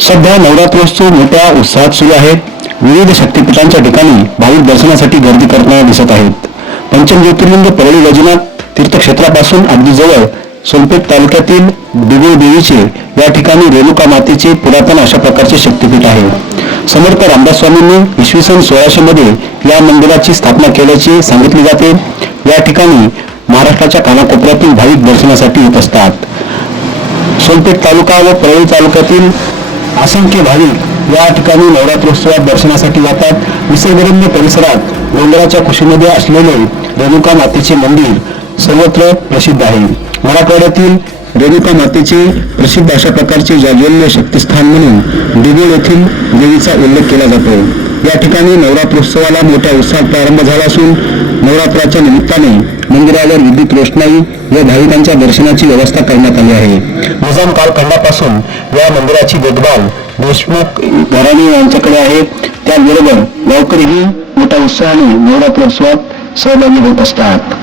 सध्या नवरात्रोत्सव मोठ्या उत्साहात सुरू आहेत. विविध शक्तिपीठांच्या ठिकाणी भाविक दर्शनासाठी गर्दी करताना दिसत आहेत. पंचम ज्योतिर्लिंग परळी गजनाथ तीर्थक्षेत्रापासून अगदी जवळ सोनपेठ तालुक्यातील बिगुळ देवीचे या ठिकाणी रेणुका मातेचे पुरातन अशा प्रकारचे शक्तिपीठ आहे. समर्थ रामदास स्वामींनी इसवी सन सोळाशे मध्ये या मंदिराची स्थापना केल्याचे सांगितले जाते. या ठिकाणी महाराष्ट्राच्या कानाकोपऱ्यातून भाविक दर्शनासाठी येत असतात. सोनपेठ तालुका व परळी तालुक्यातील असंख्य भाविक या ठिकाणी नवरात्रोत्सवात दर्शनासाठी जातात. निसर्गरम्य परिसरात डोंगराच्या कुशीमध्ये असलेले रेणुका मातेचे मंदिर सर्वत्र प्रसिद्ध आहे. मराठवाड्यातील रेणुका मातेचे प्रसिद्ध अशा प्रकारचे जाज्वल्य शक्तिस्थान म्हणून दिगोळ येथील देवीचा उल्लेख केला जातो या ठिकाणी नवरात्रोत्सवाला मोठ्या उत्साहात प्रारंभ झाला असून नवरात्राच्या निमित्ताने मंदिरावर विद्युत रोषणाई व भाविकांच्या दर्शनाची व्यवस्था करण्यात आली आहे. निजाम कालखंडापासून या मंदिराची देखभाल देशमुख घराणे यांच्याकडे आहे. त्याचबरोबर गावकरीही मोठ्या उत्साहाने नवरात्रोत्सवात सहभागी होत असतात.